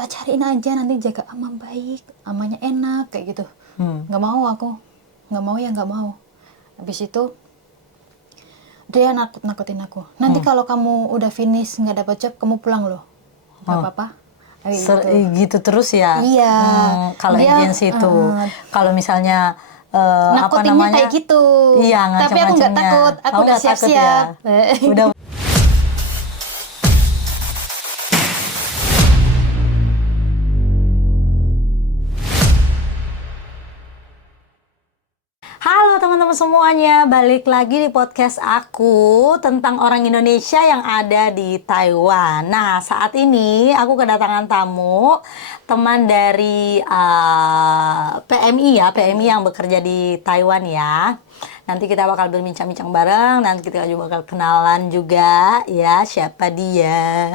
tak cariin aja nanti jaga ama baik, amanya enak kayak gitu. Nggak mau aku, nggak mau ya nggak mau. Habis itu dia nakutin aku. Nanti kalau kamu udah finish nggak dapat job, kamu pulang loh, nggak apa-apa. Gitu terus ya. Iya. Kalau Dia, agensi itu, kalau misalnya apa nakutinnya namanya? kayak gitu. Iya, Tapi aku nggak ngancam-ngancamnya. takut, aku Kamu udah nggak takut siap-siap. ya? Udah. Halo teman-teman semuanya, balik lagi di podcast aku tentang orang Indonesia yang ada di Taiwan. Nah, saat ini aku kedatangan tamu, teman dari PMI ya, PMI yang bekerja di Taiwan ya. Nanti kita bakal berbincang-bincang bareng, nanti kita juga bakal kenalan juga ya siapa dia.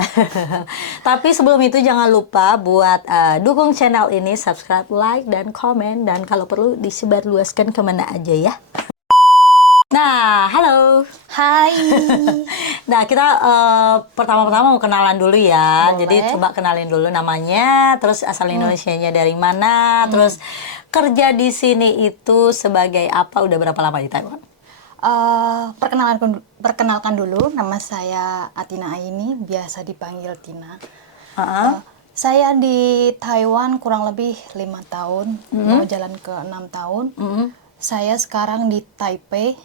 Tapi sebelum itu jangan lupa buat dukung channel ini, subscribe, like, dan komen. Dan kalau perlu disebarluaskan kemana aja ya. Nah, halo. Hai. Nah, kita pertama-tama mau kenalan dulu ya. Boleh. Jadi coba kenalin dulu namanya, terus asal Indonesianya dari mana, terus kerja di sini itu sebagai apa, udah berapa lama di Taiwan? Perkenalkan dulu, nama saya Atina Aini, biasa dipanggil Tina. Saya di Taiwan kurang lebih 5 tahun, mau jalan ke 6 tahun. Saya sekarang di Taipei.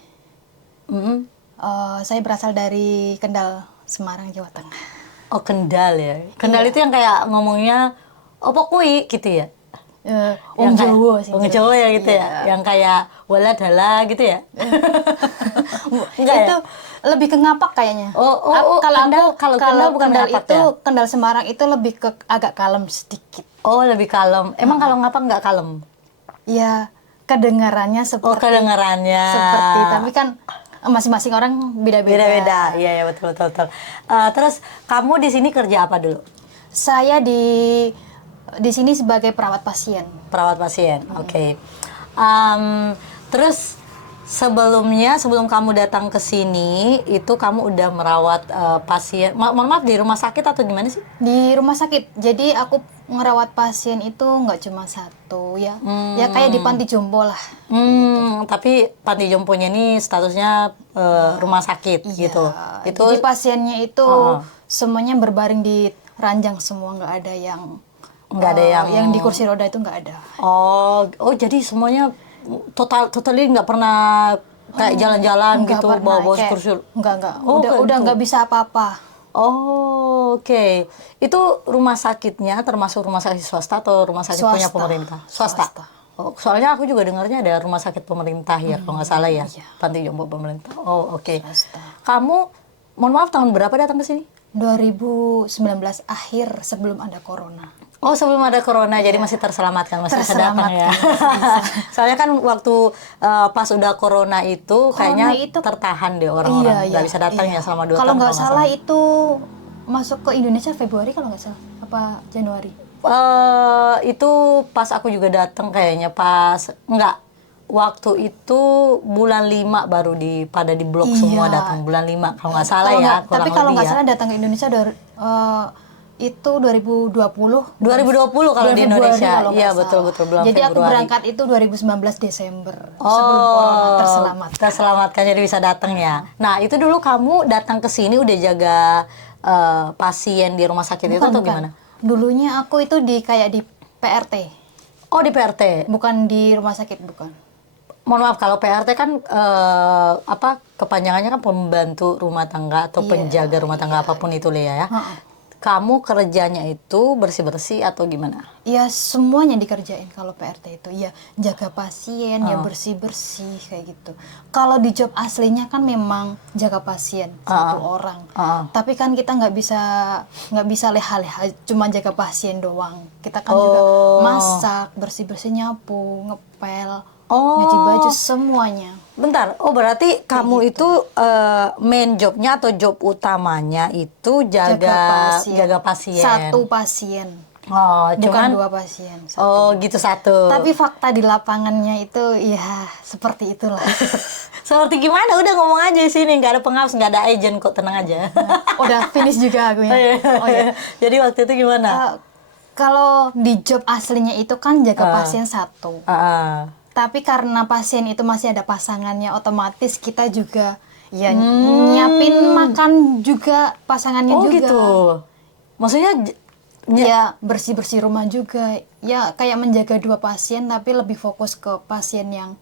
Saya berasal dari Kendal, Semarang, Jawa Tengah. Oh, Kendal ya. Kendal itu yang kayak ngomongnya opo kui gitu ya. Om Jawa sih. Om Jawa ya gitu ya. Yang kayak wala dala gitu ya. Enggak itu ya? Lebih ke ngapak kayaknya. Kalau Kendal bukan ngapak itu, ya? Kendal Semarang itu lebih ke agak kalem sedikit. Oh, lebih kalem. Emang kalau ngapak nggak kalem? Ya, kedengarannya seperti. Oh, kedengarannya. Seperti, tapi kan masing-masing orang beda-beda. Beda-beda. Iya, betul. Terus kamu di sini kerja apa dulu? Saya di sini sebagai perawat pasien. Perawat pasien, oke. Terus sebelum kamu datang ke sini, itu kamu udah merawat pasien. Mohon maaf, di rumah sakit atau gimana sih? Di rumah sakit. Jadi aku ngerawat pasien itu nggak cuma satu ya. Ya kayak di panti jompo lah. Tapi panti jomponya ini statusnya rumah sakit gitu. Itu jadi pasiennya itu semuanya berbaring di ranjang semua, nggak ada yang di kursi roda, itu nggak ada. Oh, jadi semuanya totally nggak pernah kayak jalan-jalan gitu bawa kursi. Enggak. Udah nggak bisa apa-apa. Oh, oke. Itu rumah sakitnya termasuk rumah sakit swasta atau rumah sakit punya pemerintah? Swasta. Oh, soalnya aku juga dengarnya ada rumah sakit pemerintah ya, kalau nggak salah ya. Iya. Panti jompo pemerintah. Oh, oke. Swasta. Kamu, mohon maaf, tahun berapa datang ke sini? 2019 akhir, sebelum ada corona. Oh, sebelum ada corona, jadi masih terselamatkan, masih bisa datang ya. Soalnya kan waktu pas udah corona itu kayaknya tertahan deh orang-orang, nggak bisa datang ya selama 2 tahun. Kalau nggak salah itu masuk ke Indonesia Februari kalau nggak salah, apa Januari? Itu pas aku juga datang kayaknya waktu itu bulan 5 baru pada di blok semua datang bulan 5 kalau nggak salah ya. Tapi kalau nggak salah datang ke Indonesia itu 2020 kalau di Indonesia. Iya, betul bulan Jadi Februari. aku berangkat itu 2019 Desember sebelum corona terselamatkan, jadi bisa datang ya. Nah, itu dulu kamu datang ke sini udah jaga pasien di rumah sakit itu atau gimana? Dulunya aku itu kayak di PRT. Oh, di PRT. Bukan di rumah sakit, bukan. Mohon maaf, kalau PRT kan kepanjangannya kan pembantu rumah tangga atau penjaga rumah tangga apapun itu ya. Kamu kerjanya itu bersih-bersih atau gimana? Ya, semuanya dikerjain kalau PRT itu. Ya, jaga pasien, ya bersih-bersih kayak gitu. Kalau di job aslinya kan memang jaga pasien satu orang. Tapi kan kita nggak bisa leha-leha cuma jaga pasien doang. Kita kan juga masak, bersih-bersih, nyapu, ngepel, nyuci baju, semuanya. Bentar, berarti kamu itu main jobnya atau job utamanya itu jaga pasien. Satu pasien. Bukan 2 pasien. Gitu, satu. Tapi fakta di lapangannya itu ya seperti itulah. Seperti gimana? Udah ngomong aja sini, nggak ada pengawas, nggak ada agent kok, tenang aja. Udah finish juga aku ya. Oh iya. Jadi waktu itu gimana? Kalau di job aslinya itu kan jaga pasien satu. Tapi karena pasien itu masih ada pasangannya, otomatis kita juga ya nyiapin makan juga pasangannya Oh juga. gitu. Maksudnya Ya bersih-bersih rumah juga. Ya kayak menjaga 2 pasien tapi lebih fokus ke pasien yang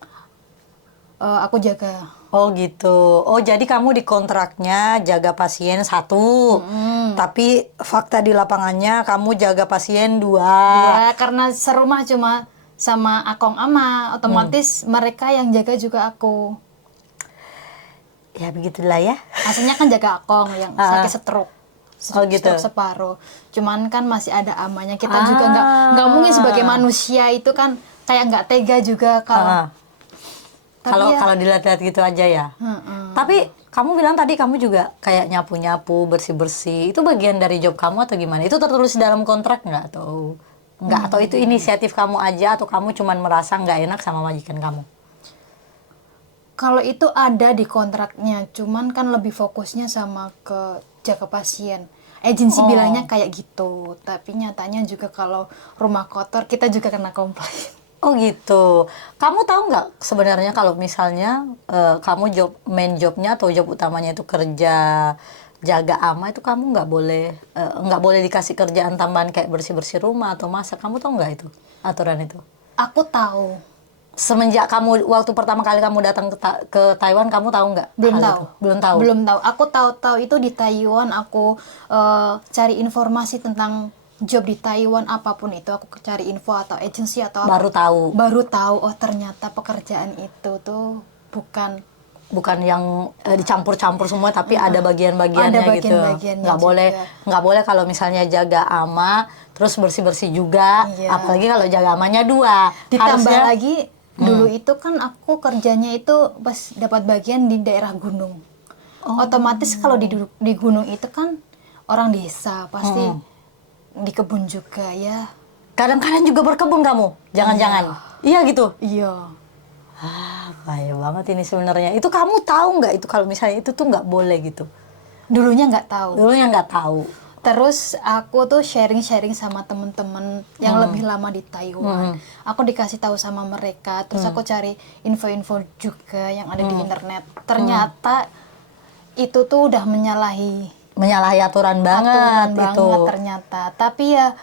aku jaga. Oh gitu. Oh jadi kamu di kontraknya jaga pasien satu, tapi fakta di lapangannya kamu jaga pasien dua. Karena serumah cuma sama Akong Ama, otomatis mereka yang jaga juga aku. Ya begitulah ya. Aslinya kan jaga Akong yang sakit stroke. Oh gitu. Stroke separuh. Cuman kan masih ada amanya. Kita juga nggak mungkin sebagai manusia itu kan kayak nggak tega juga kalau. Kalau dilihat-lihat gitu aja ya. Tapi kamu bilang tadi kamu juga kayak nyapu-nyapu, bersih-bersih. Itu bagian dari job kamu atau gimana? Itu tertulis dalam kontrak nggak atau nggak? Atau itu inisiatif kamu aja atau kamu cuman merasa nggak enak sama majikan kamu? Kalau itu ada di kontraknya, cuman kan lebih fokusnya sama ke jaga pasien. Agensi bilangnya kayak gitu, tapi nyatanya juga kalau rumah kotor kita juga kena komplain. Oh gitu. Kamu tahu nggak sebenarnya kalau misalnya kamu main jobnya atau job utamanya itu kerja jaga ama itu kamu nggak boleh dikasih kerjaan tambahan kayak bersih-bersih rumah atau masak. Kamu tahu nggak itu aturan itu? Aku tahu. Semenjak kamu waktu pertama kali kamu datang ke Taiwan, kamu tahu nggak Belum hal tahu. itu? Belum tahu. Belum tahu. Aku tahu itu di Taiwan. Aku cari informasi tentang job di Taiwan apapun itu. Aku cari info atau agensi atau apa. Baru tahu. Baru tahu. Oh ternyata pekerjaan itu tuh bukan yang dicampur-campur semua, tapi ada bagian-bagiannya ada gitu. bagian-bagiannya Nggak boleh kalau misalnya jaga ama terus bersih-bersih juga. Iya. Apalagi kalau jaga amanya dua. Ditambah Harusnya, lagi dulu itu kan aku kerjanya itu pas dapat bagian di daerah gunung. Otomatis kalau di gunung itu kan orang desa pasti di kebun juga ya. kadang-kadang juga berkebun kamu. Jangan-jangan. Iya gitu. Iya. Bahaya banget ini sebenarnya. Itu kamu tahu nggak itu kalau misalnya itu tuh nggak boleh gitu? Dulunya nggak tahu. Dulunya nggak tahu. Terus aku tuh sharing-sharing sama temen-temen yang lebih lama di Taiwan. Aku dikasih tahu sama mereka. Terus aku cari info-info juga yang ada di internet. Ternyata itu tuh udah Menyalahi aturan banget itu. ternyata. Tapi ya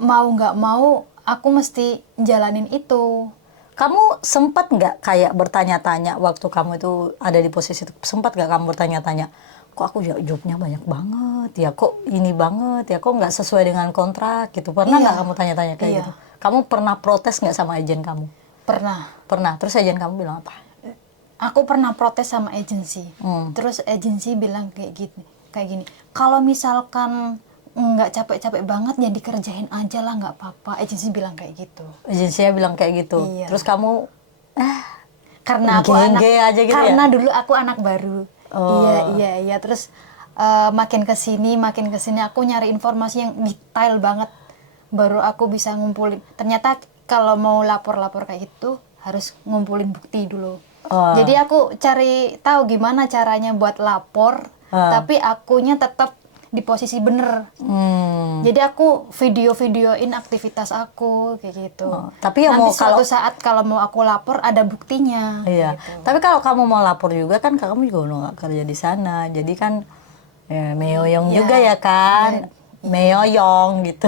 mau nggak mau aku mesti jalanin itu. Kamu sempat nggak kayak bertanya-tanya waktu kamu itu ada di posisi itu? Sempat nggak kamu bertanya-tanya, kok aku jobnya banyak banget ya, kok ini banget ya, kok nggak sesuai dengan kontrak gitu? Pernah nggak kamu tanya-tanya kayak gitu? Kamu pernah protes nggak sama agen kamu? Pernah. Terus agen kamu bilang apa? Aku pernah protes sama agensi. Terus agensi bilang kayak gini. Kalau misalkan nggak capek-capek banget ya dikerjain aja lah, nggak apa-apa. Agensi bilang kayak gitu. Agensinya bilang kayak gitu. Iya. Terus kamu Karena aku aja gitu karena ya? dulu aku anak baru. Iya. Terus makin kesini aku nyari informasi yang detail banget. Baru aku bisa ngumpulin. Ternyata kalau mau lapor-lapor kayak gitu harus ngumpulin bukti dulu. Jadi aku cari tahu gimana caranya buat lapor, tapi akunya tetap di posisi bener. Jadi aku video-videoin aktivitas aku kayak gitu. Tapi ya nanti suatu saat kalau mau aku lapor ada buktinya. Iya. Gitu. Tapi kalau kamu mau lapor juga kan kamu juga udah nggak kerja di sana. Jadi kan meoyong juga ya kan. Meoyong gitu.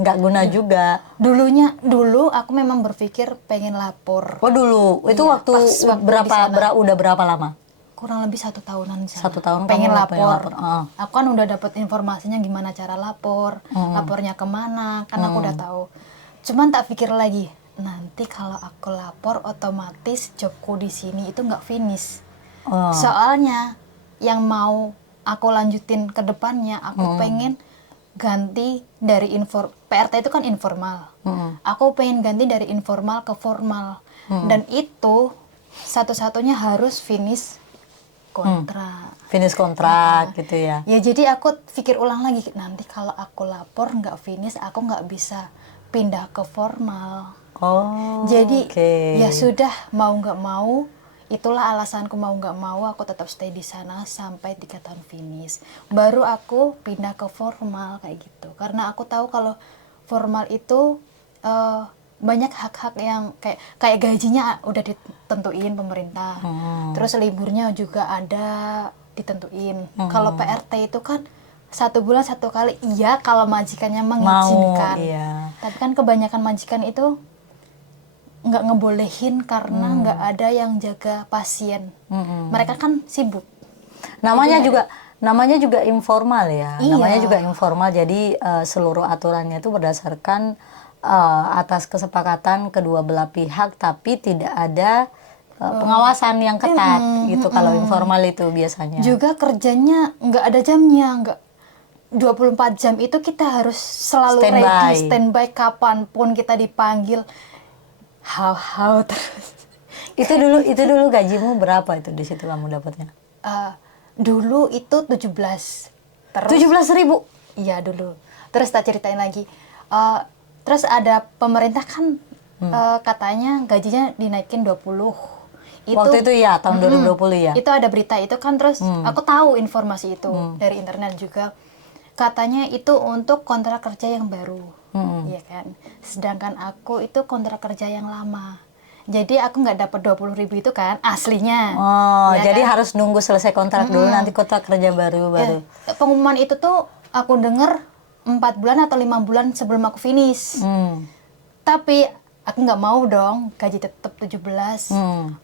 Nggak guna juga. Dulu aku memang berpikir pengen lapor. Oh dulu. Itu waktu udah berapa lama? Kurang lebih 1 tahunan di sana. 1 tahun pengen kamu lapor. Aku kan udah dapet informasinya gimana cara lapor, lapornya kemana, kan aku udah tahu. Cuman tak pikir lagi, nanti kalau aku lapor otomatis jobku di sini itu nggak finish. Soalnya yang mau aku lanjutin ke depannya, aku pengen ganti dari PRT itu kan informal. Aku pengen ganti dari informal ke formal. Dan itu satu-satunya harus finish kontrak. Finish kontrak gitu ya. Ya jadi aku pikir ulang lagi, nanti kalau aku lapor nggak finish, aku nggak bisa pindah ke formal. Jadi ya sudah, mau nggak mau, itulah alasanku, mau nggak mau aku tetap stay di sana sampai 3 tahun finish. Baru aku pindah ke formal kayak gitu. Karena aku tahu kalau formal itu banyak hak-hak yang kayak gajinya udah ditentuin pemerintah. Terus liburnya juga ada ditentuin. Kalau PRT itu kan 1 bulan 1 kali, iya kalau majikannya mengizinkan. Iya. Tapi kan kebanyakan majikan itu nggak ngebolehin karena nggak ada yang jaga pasien. Mereka kan sibuk. Namanya juga informal ya. Iya. Namanya juga informal. Jadi seluruh aturannya itu berdasarkan atas kesepakatan kedua belah pihak, tapi tidak ada pengawasan yang ketat gitu kalau informal itu biasanya. Juga kerjanya nggak ada jamnya, nggak 24 jam itu kita harus selalu ready, standby kapanpun kita dipanggil. How terus. Itu dulu gajimu berapa itu di situ kamu dapatnya? Dulu itu 17. Terus 17.000? Iya dulu. Terus tak ceritain lagi. Terus ada pemerintah kan katanya gajinya dinaikin 20. Waktu itu ya, tahun 2020 ya? Itu ada berita itu kan, terus aku tahu informasi itu dari internet juga. Katanya itu untuk kontrak kerja yang baru, ya kan. Sedangkan aku itu kontrak kerja yang lama. Jadi aku nggak dapat 20.000 itu kan aslinya. Oh, ya jadi kan? harus nunggu selesai kontrak dulu, nanti kontrak kerja baru. Ya, pengumuman itu tuh aku denger 4 bulan atau 5 bulan sebelum aku finish. Tapi aku nggak mau dong gaji tetap 17.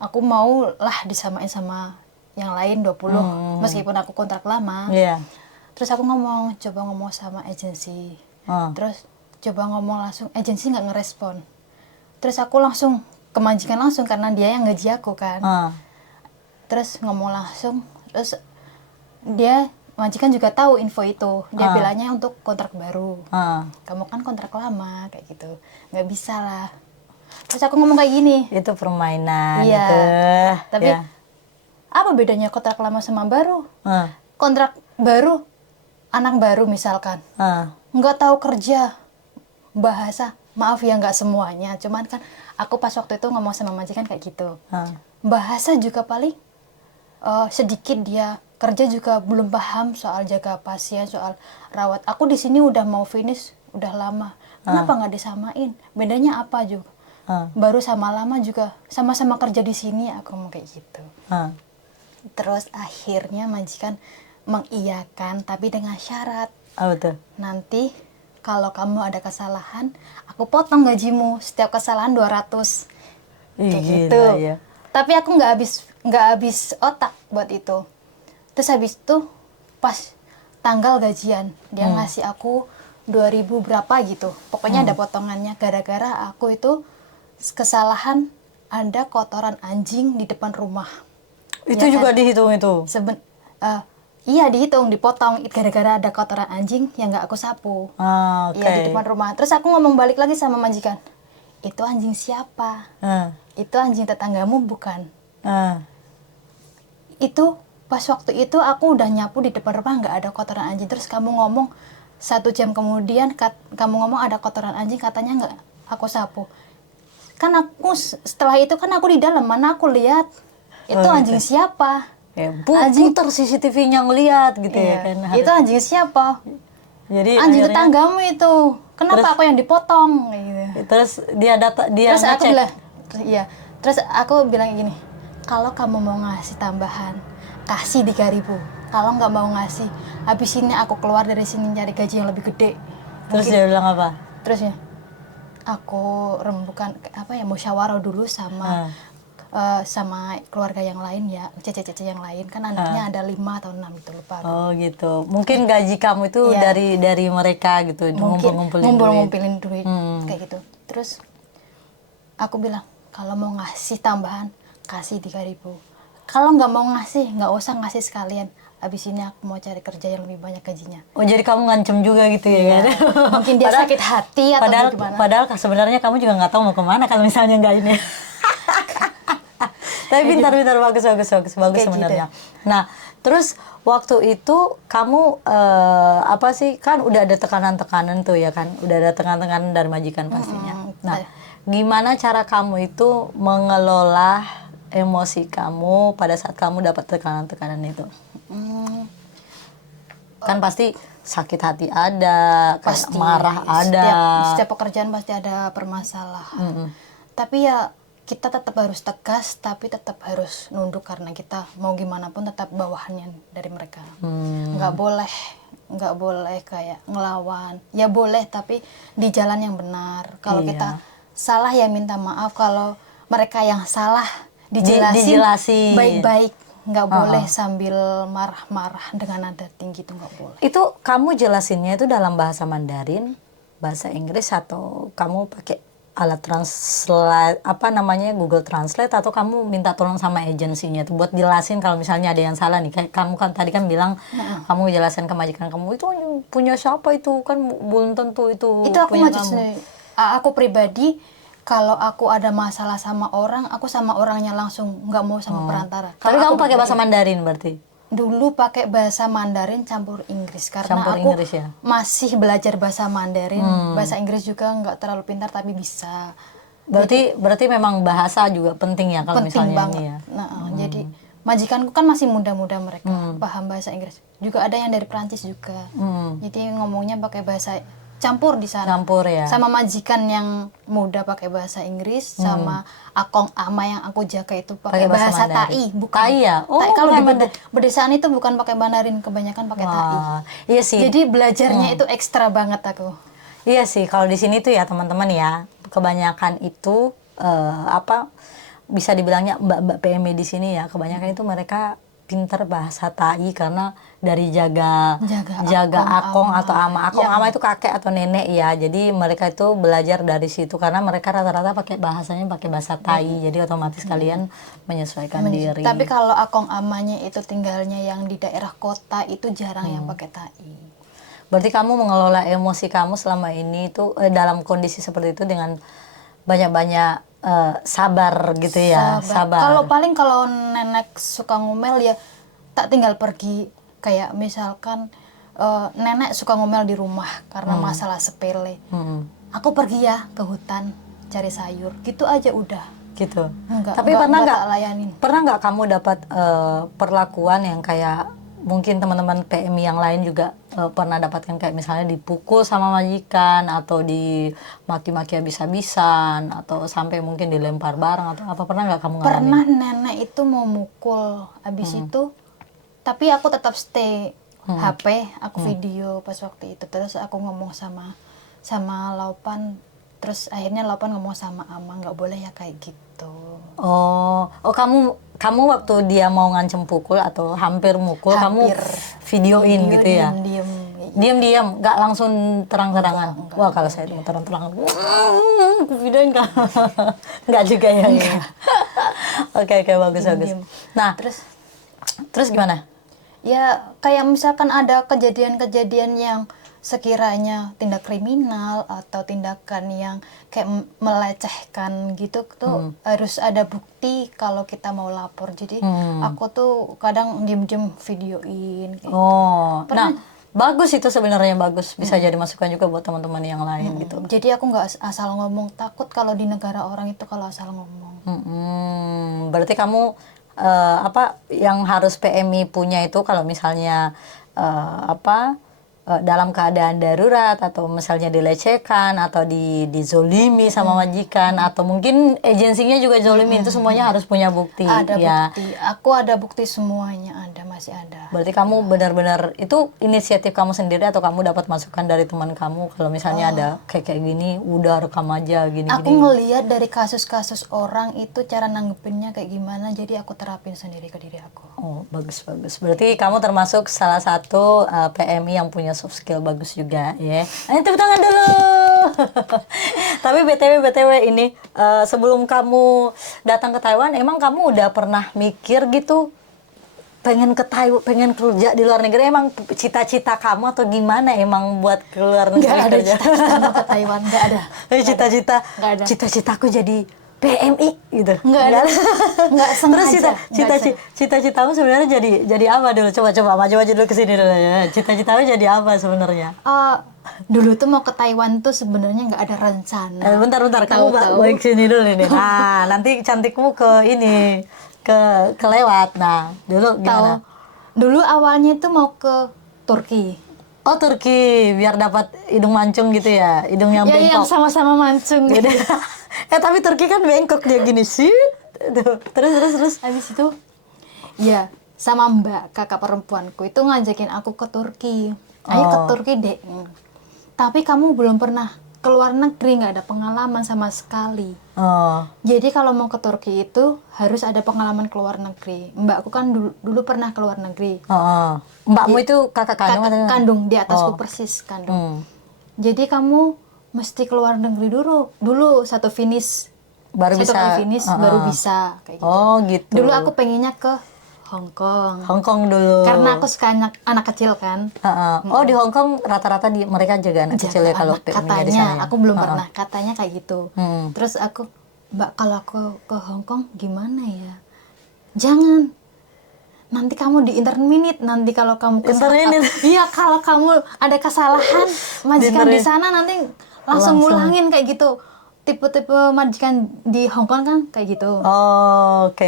Aku mau lah disamain sama yang lain 20. Meskipun aku kontrak lama. Yeah. Terus aku coba ngomong sama agensi. Terus coba ngomong langsung, agensi nggak ngerespon. Terus aku langsung ke majikan langsung karena dia yang gaji aku kan. Terus ngomong langsung, terus dia majikan juga tahu info itu. Dia bilangnya untuk kontrak baru. Kamu kan kontrak lama kayak gitu, nggak bisa lah. Terus aku ngomong kayak gini. Itu permainan. Iya. Itu. Tapi apa bedanya kontrak lama sama baru? Kontrak baru, anak baru misalkan, nggak tahu kerja, bahasa. Maaf ya nggak semuanya, cuman kan aku pas waktu itu ngomong sama majikan kayak gitu. Bahasa juga paling sedikit dia, kerja juga belum paham soal jaga pasien, soal rawat. Aku di sini udah mau finish, udah lama. Kenapa nggak disamain? Bedanya apa juga? Baru sama lama juga sama-sama kerja di sini, aku mau kayak gitu. Terus akhirnya majikan mengiyakan, tapi dengan syarat. Betul. Nanti kalau kamu ada kesalahan, aku potong gajimu, setiap kesalahan 200. Kayak gitu. Ya. Tapi aku nggak habis otak buat itu. Terus habis itu pas tanggal gajian, dia ngasih aku 2.000 berapa gitu. Pokoknya ada potongannya gara-gara aku itu kesalahan ada kotoran anjing di depan rumah. Itu ya juga kan? Dihitung itu? Iya dihitung, dipotong gara-gara ada kotoran anjing yang nggak aku sapu. Iya di depan rumah. Terus aku ngomong balik lagi sama majikan, itu anjing siapa? Itu anjing tetanggamu bukan? Itu pas waktu itu aku udah nyapu di depan rumah nggak ada kotoran anjing. Terus kamu ngomong 1 jam kemudian kamu ngomong ada kotoran anjing, katanya nggak aku sapu. Kan aku setelah itu kan aku di dalam, mana aku lihat itu anjing siapa? Anjing putar CCTV-nya ngeliat gitu ya kan. Itu anjing siapa? Jadi anjing tetanggamu itu. Kenapa terus, aku yang dipotong gitu. Terus dia terus aku bilang, terus aku bilang gini, kalau kamu mau ngasih tambahan, kasih 3.000. Kalau nggak mau ngasih, habis ini aku keluar dari sini cari gaji yang lebih gede. Terus dia bilang apa? Terus ya, aku rembukan musyawarah dulu sama sama keluarga yang lain ya, cece-cece yang lain kan anaknya ada 5 atau 6 itu lupa aku. Oh gitu. Mungkin gaji kamu itu dari mereka gitu, ngumpulin duit kayak gitu. Terus aku bilang kalau mau ngasih tambahan kasih 3.000. Kalau nggak mau ngasih nggak usah ngasih sekalian. Abis ini aku mau cari kerja yang lebih banyak gajinya. Oh jadi kamu ngancem juga gitu ya kan? Mungkin dia sakit hati atau gimana? Padahal sebenarnya kamu juga nggak tahu mau kemana kalau misalnya nggak ini. Tapi pintar bagus sebenarnya. Gitu. Nah, terus waktu itu kamu apa sih, kan udah ada tekanan-tekanan tuh ya kan, udah ada tekanan-tekanan dari majikan pastinya. Nah, gimana cara kamu itu mengelola emosi kamu pada saat kamu dapat tekanan-tekanan itu? Kan pasti sakit hati ada, kayak Pasti marah ada. Setiap pekerjaan pasti ada permasalahan. Tapi ya kita tetap harus tegas, tapi tetap harus nunduk karena kita mau gimana pun tetap bawahannya dari mereka. Nggak boleh kayak ngelawan. Ya boleh tapi di jalan yang benar. Kalau kita salah ya minta maaf, kalau mereka yang salah dijelasin baik-baik. Nggak boleh sambil marah-marah dengan nada tinggi, itu nggak boleh. Itu kamu jelasinnya itu dalam bahasa Mandarin, bahasa Inggris, atau kamu pakai alat translate Google Translate, atau kamu minta tolong sama agensinya tuh buat jelasin kalau misalnya ada yang salah nih, kayak kamu kan tadi kan bilang kamu jelasin ke majikan kamu itu punya siapa, itu kan belum tentu itu aku punya maju kamu. sendiri. Aku pribadi kalau aku ada masalah sama orang, aku sama orangnya langsung, nggak mau sama perantara. Tapi kamu pakai bahasa Mandarin berarti? Dulu pakai bahasa Mandarin campur Inggris karena aku Inggris, ya? masih belajar bahasa Mandarin. Bahasa Inggris juga nggak terlalu pintar tapi bisa. Berarti memang bahasa juga penting ya kalau Penting misalnya banget. ini ya. Jadi majikanku kan masih muda-muda, mereka paham bahasa Inggris. Juga ada yang dari Prancis juga. Jadi ngomongnya pakai bahasa campur di sana. Campur ya. Sama majikan yang muda pakai bahasa Inggris, sama akong ama yang aku jaga itu pakai bahasa Tai, bukan Tai ya? Oh, Tai. Kalau di pedesaan itu bukan pakai Mandarin, kebanyakan pakai Tai. Iya sih. Jadi belajarnya itu ekstra banget aku. Iya sih, kalau di sini tuh ya teman-teman ya, kebanyakan itu bisa dibilangnya mbak-mbak PMI di sini ya, kebanyakan itu mereka pinter bahasa Tai karena dari jaga akong atau ama. Akong ama itu kakek atau nenek ya. Jadi mereka itu belajar dari situ karena mereka rata-rata pakai bahasanya pakai bahasa Tai. Jadi otomatis kalian menyesuaikan diri. Tapi kalau akong amanya itu tinggalnya yang di daerah kota, itu jarang yang pakai Tai. Berarti kamu mengelola emosi kamu selama ini itu dalam kondisi seperti itu dengan banyak-banyak sabar gitu ya. Sabar. Kalau nenek suka ngomel ya tak tinggal pergi, kayak misalkan nenek suka ngomel di rumah karena masalah sepele. Aku pergi ya ke hutan cari sayur, gitu aja udah. Gitu. Tapi pernah nggak kamu dapat perlakuan yang kayak mungkin teman-teman PMI yang lain juga pernah dapatkan, kayak misalnya dipukul sama majikan atau dimaki-maki habis-habisan atau sampai mungkin dilempar barang atau apa, pernah nggak kamu ngalamin? Pernah, nenek itu mau mukul habis itu, tapi aku tetap stay HP, aku video pas waktu itu, terus aku ngomong sama Laupan, terus akhirnya Laupan ngomong sama Ama, nggak boleh ya kayak gitu. Oh, kamu waktu dia mau ngancem pukul atau hampir mukul, kamu videoin gitu ya? Diam-diam, nggak langsung terang-terangan. Wah, kalau saya mau terang-terangan, aku videoin kan? Nggak juga ya? Oke, bagus. Nah, terus gimana? Ya, kayak misalkan ada kejadian-kejadian yang sekiranya tindak kriminal atau tindakan yang kayak melecehkan gitu tuh harus ada bukti kalau kita mau lapor. Jadi aku tuh kadang diem-diem videoin kayak gitu. Nah, bagus itu sebenarnya, bagus, bisa jadi masukan juga buat teman-teman yang lain gitu. Jadi aku nggak asal ngomong, takut kalau di negara orang itu kalau asal ngomong. Berarti kamu yang harus PMI punya itu kalau misalnya dalam keadaan darurat atau misalnya dilecehkan atau dizolimi sama majikan atau mungkin agensinya juga zolimi, itu semuanya harus punya bukti. Ada ya. bukti, aku ada bukti semuanya, masih ada. Berarti kamu benar-benar itu inisiatif kamu sendiri atau kamu dapat masukan dari teman kamu kalau misalnya ada kayak gini, udah rekam aja gini. Aku ngelihat dari kasus-kasus orang itu cara nanggepinnya kayak gimana, jadi aku terapin sendiri ke diri aku. Oh, bagus. Berarti kamu termasuk salah satu PMI yang punya soft skill bagus juga ya. Ayo tepuk tangan dulu. Tapi BTW ini sebelum kamu datang ke Taiwan, emang kamu udah pernah mikir gitu pengen ke Taiwan, pengen kerja di luar negeri? Emang cita-cita kamu atau gimana emang buat ke luar negeri? Nggak ada cita-cita mau ke Taiwan, nggak ada. Cita-citaku jadi PMI gitu. Nggak sengaja. Terus cita-citamu sebenarnya jadi apa dulu? Coba maju dulu ke sini dulu ya. Cita-citamu jadi apa sebenarnya? Dulu tuh mau ke Taiwan tuh sebenarnya nggak ada rencana. Bentar, kamu balik sini dulu nih. Nah, nanti cantikmu ke ini kelewat. Nah, dulu gimana? Dulu awalnya tuh mau ke Turki. Oh Turki, biar dapat hidung mancung gitu ya, hidung yang Ya yang bengkok. sama-sama mancung. Tapi Turki kan bengkok dia gini sih. Terus. Habis itu ya sama mbak kakak perempuanku itu ngajakin aku ke Turki. Ayo ke Turki deh. Tapi kamu belum pernah keluar negeri, nggak ada pengalaman sama sekali. Oh. Jadi kalau mau ke Turki itu harus ada pengalaman keluar negeri. Mbakku kan dulu pernah keluar negeri. Mbakmu itu kakak kandung atau? Kandung, di atasku persis kandung. Jadi kamu mesti keluar negeri dulu satu finish. Baru satu bisa. kali finish baru bisa kayak gitu. Oh gitu. Dulu aku pengennya ke Hong Kong. Hong Kong dulu. Karena aku suka anak kecil kan. Oh di Hong Kong rata-rata mereka jaga anak kecil ya kalau katanya di sana ya? aku belum pernah, katanya kayak gitu. Terus aku, Mbak kalau aku ke Hong Kong gimana ya? Jangan, nanti kamu di interminute, nanti kalau kamu iya kalau kamu ada kesalahan majikan di sana nanti langsung ngulangin kayak gitu. Tipe-tipe majikan di Hong Kong kan kayak gitu. Oh oke.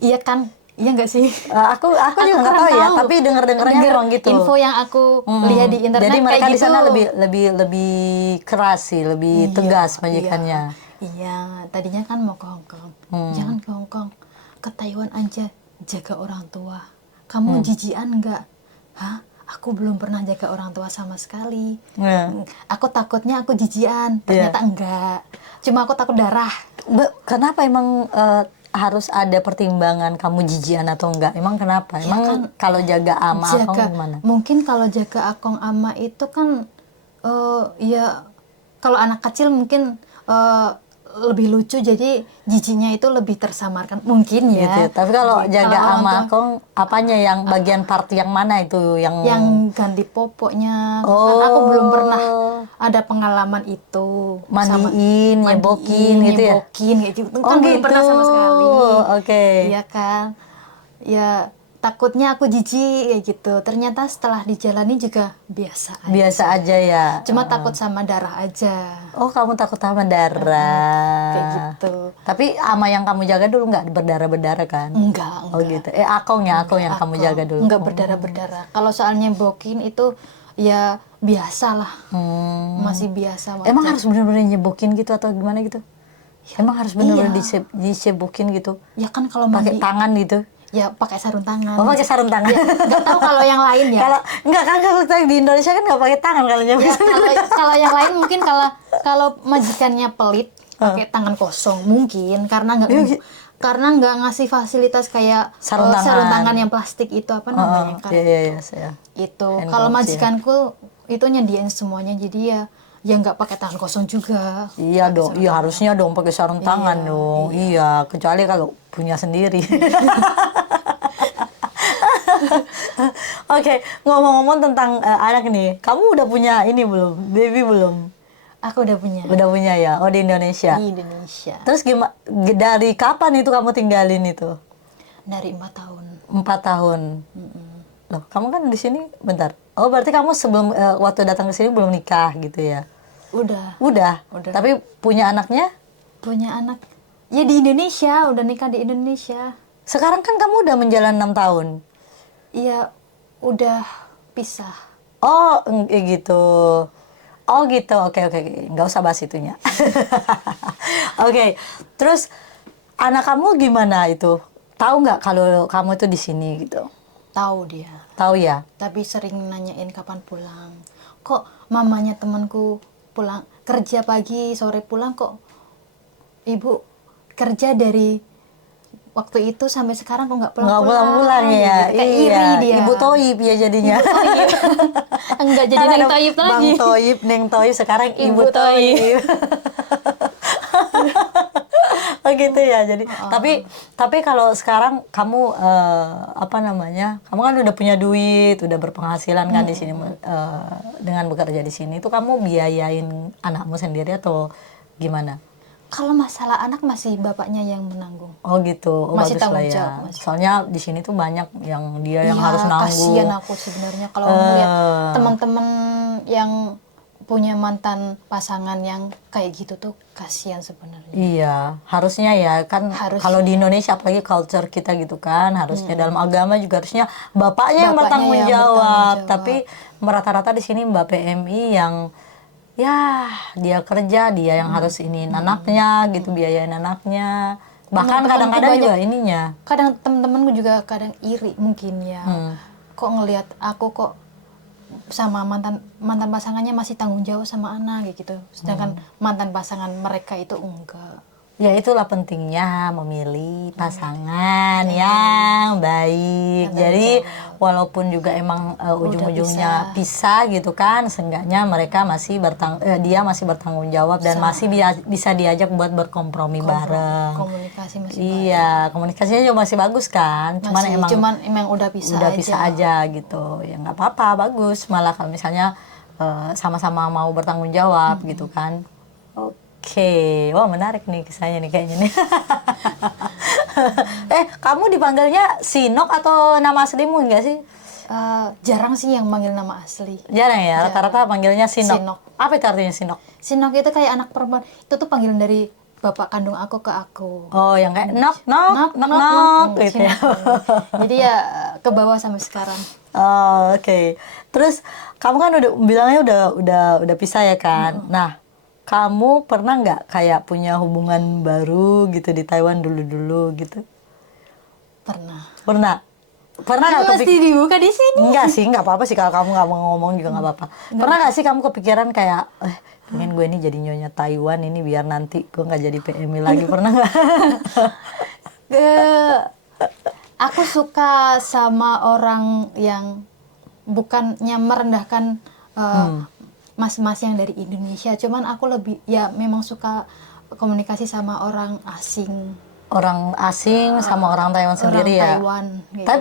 Iya kan? Iya nggak sih? Aku juga nggak tahu ya, tapi dengar-dengarnya memang gitu. Info yang aku lihat di internet jadi mereka kayak di sana gitu. lebih keras sih, lebih tegas majikannya. Iya, tadinya kan mau ke Hong Kong. Jangan ke Hong Kong, ke Taiwan aja, jaga orang tua. Kamu jijian nggak? Hah? Aku belum pernah jaga orang tua sama sekali. Aku takutnya aku jijian, ternyata enggak. Cuma aku takut darah. Kenapa emang harus ada pertimbangan kamu jijian atau enggak? Emang kenapa? Emang kan, kalau jaga ama akong gimana? Mungkin kalau jaga akong ama itu kan ya kalau anak kecil mungkin lebih lucu, jadi jijinya itu lebih tersamarkan mungkin ya. Gitu. Tapi kalau jaga ama akong, apanya yang bagian part yang mana itu yang ganti popoknya? Kan aku belum pernah ada pengalaman itu. Mandiin, nyebokin gitu ya. Kayak gitu. Kan belum pernah sama sekali. Oke. Iya kan? Ya takutnya aku jijik kayak gitu. Ternyata setelah dijalani juga biasa aja. Biasa aja ya. Cuma takut sama darah aja. Oh, kamu takut sama darah. Kayak gitu. Tapi ama yang kamu jaga dulu nggak berdarah-berdarah kan? Enggak. Oh gitu. Akong yang kamu jaga dulu. Enggak berdarah-berdarah. Kalau soalnya bokin itu ya biasa lah. Masih biasa. Emang harus benar-benar nyebokin gitu atau gimana gitu? Ya, emang harus benar-benar disebokin gitu? Ya kan kalau mandi. Pakai tangan gitu? Ya pakai sarung tangan. Oh pakai sarung tangan. Ya, nggak tahu kalau yang lain ya. Kalau nggak kan kalau di Indonesia kan nggak pakai tangan kalau nyebok. Ya, kalau yang lain mungkin kalau majikannya pelit pakai tangan kosong mungkin karena nggak ngasih fasilitas kayak sarung tangan yang plastik itu apa namanya kan. Iya. Itu kalau majikanku itu nyediain semuanya, jadi ya nggak pakai tangan kosong juga. Iya dong, iya harusnya dong pakai sarung tangan dong. Iya, kecuali kalau punya sendiri. Oke, ngomong-ngomong tentang anak nih, kamu udah punya ini belum? Baby belum? Aku udah punya. Udah punya ya? Oh di Indonesia? Di Indonesia. Terus dari kapan itu kamu tinggalin itu? Dari 4 tahun. 4 tahun? Loh, kamu kan di sini, bentar. Oh berarti kamu sebelum, waktu datang ke sini belum nikah gitu ya? Udah. Tapi punya anaknya? Punya anak. Ya di Indonesia, udah nikah di Indonesia. Sekarang kan kamu udah menjalan 6 tahun? Iya, udah pisah. Oh, gitu. Oh gitu, oke. Nggak usah bahas itunya. Oke, terus anak kamu gimana itu? Tahu nggak kalau kamu itu di sini gitu? Tahu dia. Tahu ya? Tapi sering nanyain kapan pulang. Kok mamanya temanku pulang kerja pagi, sore pulang kok ibu kerja dari waktu itu sampai sekarang kok nggak pulang-pulang ya. Gitu. Kayak iri dia. Ibu Toib ya jadinya. Enggak jadi Neng Toib lagi. Bang Toib, Neng Toib sekarang Ibu Toib. Oh gitu ya. Jadi tapi kalau sekarang kamu apa namanya? Kamu kan udah punya duit, udah berpenghasilan kan di sini dengan bekerja di sini. Itu kamu biayain anakmu sendiri atau gimana? Kalau masalah anak masih bapaknya yang menanggung. Oh gitu. Masih bagus tanggung lah ya. jawab. Soalnya di sini tuh banyak yang dia yang harus nanggung. Kasihan aku sebenarnya kalau ngeliat teman-teman yang punya mantan pasangan yang kayak gitu tuh kasihan sebenarnya. Iya, harusnya ya kan kalau di Indonesia apalagi culture kita gitu kan, harusnya dalam agama juga harusnya bapaknya yang bertanggung jawab. Tapi rata-rata di sini Mbak PMI yang ya dia kerja, dia yang harus iniin anaknya gitu, biayain anaknya. Bahkan kadang-kadang juga ininya. Kadang temen-temenku juga kadang iri mungkin ya. Kok ngelihat aku kok sama mantan pasangannya masih tanggung jawab sama anak gitu, sedangkan mantan pasangan mereka itu enggak. Ya itulah pentingnya memilih pasangan yang baik. Jadi walaupun juga emang ujung-ujungnya pisah gitu kan, seenggaknya mereka masih dia masih bertanggung jawab dan masih bisa diajak buat berkompromi bareng. Komunikasi masih iya, komunikasinya juga masih bagus kan. Cuman emang udah pisah aja gitu. Ya nggak apa-apa, bagus. Malah kalau misalnya sama-sama mau bertanggung jawab gitu kan. Oke, wah menarik nih kisahnya nih kayaknya nih. Kamu dipanggilnya Sinok atau nama aslimu enggak sih? Jarang sih yang manggil nama asli. Jarang ya, rata-rata panggilnya Sinok. Apa itu artinya Sinok? Sinok itu kayak anak perempuan. Itu tuh panggilan dari bapak kandung aku ke aku. Oh, yang kayak nok gitu ya. Jadi ya ke bawah sampai sekarang. Oh, oke. Terus kamu kan bilangnya udah pisah ya kan? Nah, kamu pernah nggak kayak punya hubungan baru gitu di Taiwan dulu-dulu gitu? Pernah. Pernah nggak Pasti dibuka di sini. Enggak sih, nggak apa-apa sih kalau kamu nggak mau ngomong juga nggak apa-apa. Pernah nggak sih kamu kepikiran kayak, pengen gue ini jadi nyonya Taiwan ini biar nanti gue nggak jadi PMI lagi, pernah nggak? Aku suka sama orang yang bukannya merendahkan mas-mas yang dari Indonesia, cuman aku lebih ya memang suka komunikasi sama orang asing. Orang asing sama orang Taiwan sendiri ya. Taiwan, gitu. Tapi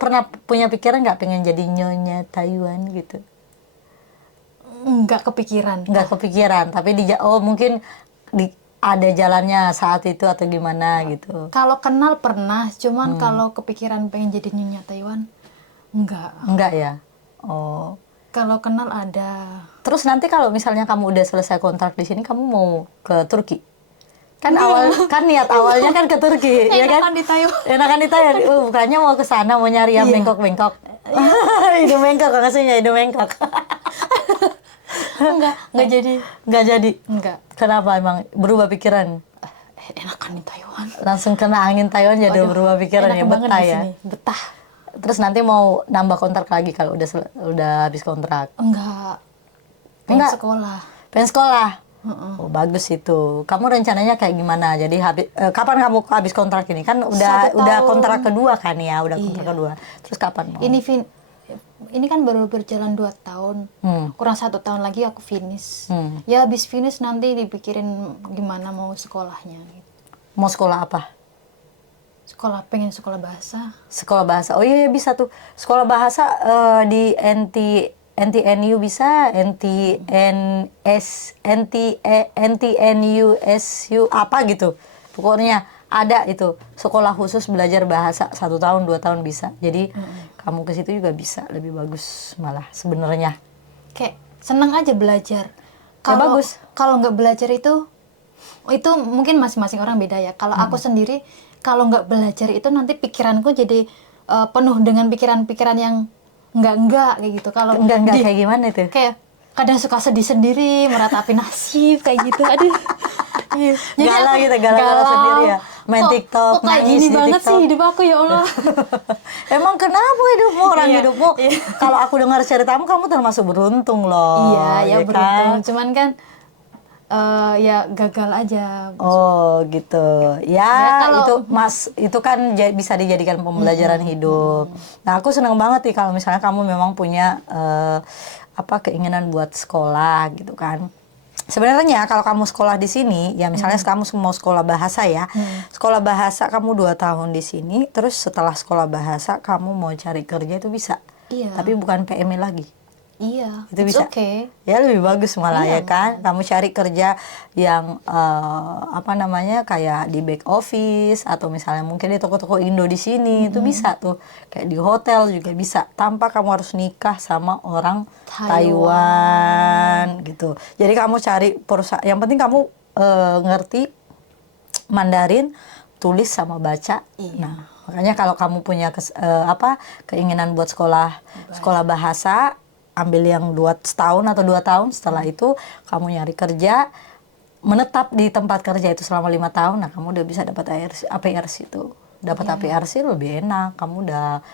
pernah punya pikiran nggak pengen jadi nyonya Taiwan gitu? Nggak kepikiran. Nggak kepikiran, tapi mungkin ada jalannya saat itu atau gimana gitu. Kalau kenal pernah, cuman kalau kepikiran pengen jadi nyonya Taiwan, enggak. Enggak ya? Oh. Kalau kenal ada. Terus nanti kalau misalnya kamu udah selesai kontrak di sini, kamu mau ke Turki? Kan niat awalnya kan ke Turki, ya kan? Enakan di Taiwan. Enakan di Taiwan. Bukannya mau ke sana mau nyari yang bengkok-bengkok. Hidung bengkok, maksudnya hidung bengkok. Enggak jadi. Enggak. Kenapa emang berubah pikiran? Enakan di Taiwan. Langsung kena angin Taiwan jadi berubah pikiran ya, betah ya. Betah. Terus nanti mau nambah kontrak lagi kalau udah habis kontrak? Enggak. Pengen sekolah. Oh, bagus itu. Kamu rencananya kayak gimana? Jadi kapan kamu habis kontrak ini? Kan udah kontrak kedua kan ya, kontrak kedua. Terus kapan mau? Ini kan baru berjalan 2 tahun. Kurang 1 tahun lagi aku finish. Ya habis finish nanti dipikirin gimana mau sekolahnya gitu. Mau sekolah apa? Pengen sekolah bahasa. Sekolah bahasa. Oh iya bisa tuh. Sekolah bahasa di NTNU bisa, NTNUSU apa gitu. Pokoknya ada itu sekolah khusus belajar bahasa 1 tahun 2 tahun bisa. Jadi kamu ke situ juga bisa, lebih bagus malah sebenarnya. Kayak seneng aja belajar. Bagus. Kalau nggak belajar itu mungkin masing-masing orang beda ya. Kalau aku sendiri kalau nggak belajar itu nanti pikiranku jadi penuh dengan pikiran-pikiran yang enggak kayak gitu. Kalau enggak kayak gimana itu? Kayak kadang suka sedih sendiri, meratapi nasib kayak gitu. Aduh. Galau gitu, galau sendiri ya. Main TikTok, kok kayak gini banget sih hidup aku ya Allah. Emang kenapa hidupmu, hidupmu? Kalau aku dengar ceritamu, kamu termasuk beruntung loh. Iya, beruntung. Cuman kan ya gagal aja. Oh gitu. Ya itu kan bisa dijadikan pembelajaran hidup. Nah aku senang banget nih kalau misalnya kamu memang punya keinginan buat sekolah gitu kan. Sebenarnya kalau kamu sekolah di sini, ya misalnya kamu mau sekolah bahasa ya, sekolah bahasa kamu 2 tahun di sini, terus setelah sekolah bahasa kamu mau cari kerja itu bisa. Iya. Tapi bukan PMI lagi. Iya, Itu it's bisa. okay. Ya lebih bagus malah Iya, ya kan. Kamu cari kerja yang apa namanya kayak di back office atau misalnya mungkin di toko-toko Indo di sini itu bisa tuh. Kayak di hotel juga bisa tanpa kamu harus nikah sama orang Taiwan gitu. Jadi kamu cari perusahaan yang penting kamu ngerti Mandarin, tulis sama baca. Iya. Nah, makanya kalau kamu punya keinginan buat sekolah bahasa, ambil yang 2 tahun atau 2 tahun. Setelah itu kamu nyari kerja, menetap di tempat kerja itu selama 5 tahun. Nah, kamu udah bisa dapat APRC itu. Dapat APRC lebih enak. Kamu udah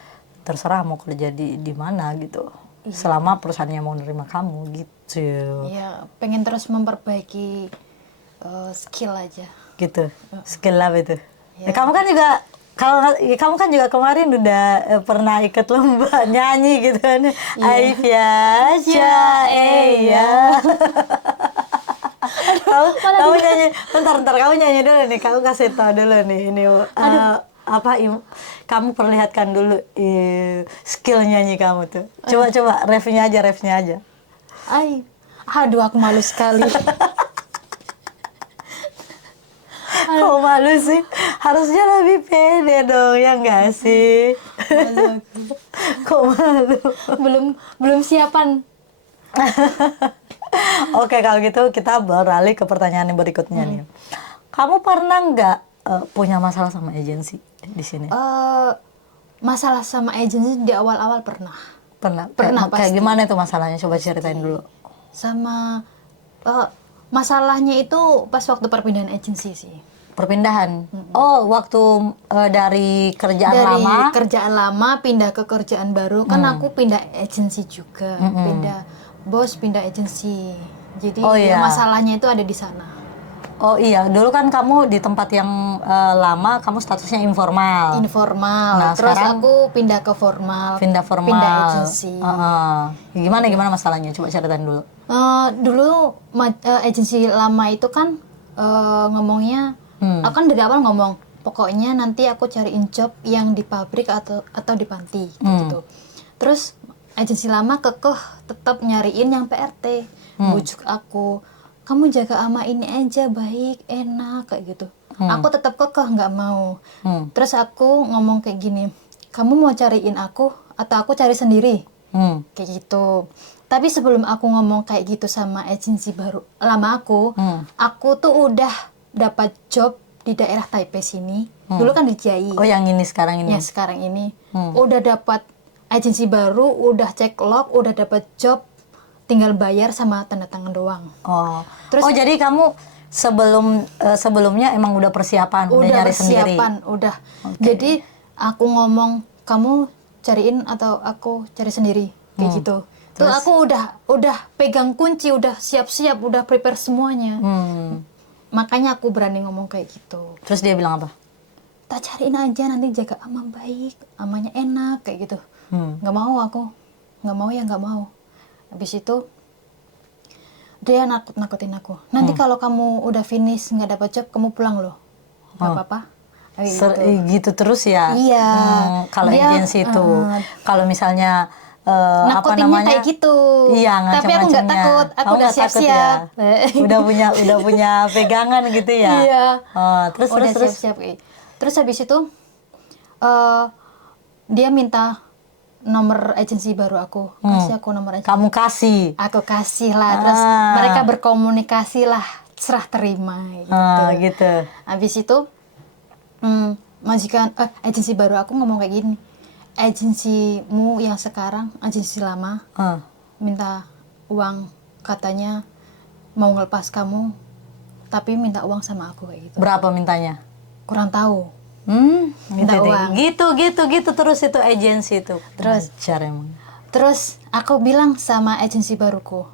terserah mau kerja di mana gitu. Selama perusahaannya mau nerima kamu gitu. Iya, pengen terus memperbaiki skill aja. Gitu. Skill apa itu? Ya, kamu kan juga kamu kan juga kemarin udah pernah ikut lomba nyanyi gitu kan. Aifya ya. Kamu nyanyi, bentar kamu nyanyi dulu nih, kamu kasih tau dulu nih ini kamu perlihatkan dulu skill nyanyi kamu tuh. Coba refnya aja. Aduh aku malu sekali. Kok malu sih? Harusnya lebih pede dong, ya nggak sih? Malu aku. Kok malu? Belum siapan. Oke, kalau gitu kita beralih ke pertanyaan yang berikutnya nih. Kamu pernah nggak punya masalah sama agensi di sini? Masalah sama agensi di awal-awal pernah. Pernah Pasti. kayak gimana itu masalahnya? Coba ceritain dulu. Sama masalahnya itu pas waktu perpindahan agensi sih. Perpindahan. Oh, waktu dari kerjaan lama. Dari kerjaan lama pindah ke kerjaan baru. Kan aku pindah agensi juga. Pindah bos, pindah agensi. Jadi masalahnya itu ada di sana. Oh iya, dulu kan kamu di tempat yang lama, kamu statusnya informal. Nah, Terus sekarang aku pindah ke formal. Pindah formal. Pindah agensi. Gimana masalahnya? Coba ceritain dulu. Dulu agensi lama itu kan ngomongnya, aku kan dari awal ngomong, pokoknya nanti aku cariin job yang di pabrik atau di panti gitu. Terus agensi lama kekeh tetap nyariin yang PRT, bujuk aku, kamu jaga ama ini aja baik, enak kayak gitu. Aku tetap kekeh nggak mau. Terus aku ngomong kayak gini, kamu mau cariin aku atau aku cari sendiri? Kayak gitu. Tapi sebelum aku ngomong kayak gitu sama agensi baru lama aku tuh udah dapat job di daerah Taipei sini. Dulu kan di JAI. Oh, yang ini sekarang ini. Ya, sekarang ini. Udah dapat agensi baru, udah cek log, udah dapat job, tinggal bayar sama tanda tangan doang. Oh. Terus, jadi kamu sebelumnya emang udah persiapan, udah nyari sendiri. Udah. Jadi aku ngomong, kamu cariin atau aku cari sendiri, kayak gitu. Tuh aku udah pegang kunci, udah siap-siap, udah prepare semuanya. Makanya aku berani ngomong kayak gitu. Terus dia bilang apa? Tak cariin aja, nanti jaga ama baik, amanya enak kayak gitu. Nggak mau aku, nggak mau ya nggak mau. Habis itu dia nakutin aku. Nanti kalau kamu udah finish nggak dapat job, kamu pulang loh. Nggak apa-apa. Gitu terus ya? Iya. Kalau agensi itu, kalau misalnya nakutinnya kayak gitu. Iya, tapi aku nggak takut, aku udah siap-siap. Ya? udah punya pegangan gitu ya? Iya. Terus siap-siap. Terus habis itu dia minta nomor agensi baru aku. Kasih aku nomor agensi. Kamu kasih? Aku kasih lah. Terus mereka berkomunikasi lah, serah terima gitu. Habis itu majikan agensi baru aku ngomong kayak gini, agensimu yang sekarang agensi lama minta uang, katanya mau ngelepas kamu tapi minta uang sama aku kayak gitu. Berapa mintanya? Kurang tahu. Minta uang. Gitu terus itu agensi itu. Terus aku bilang sama agensi baruku,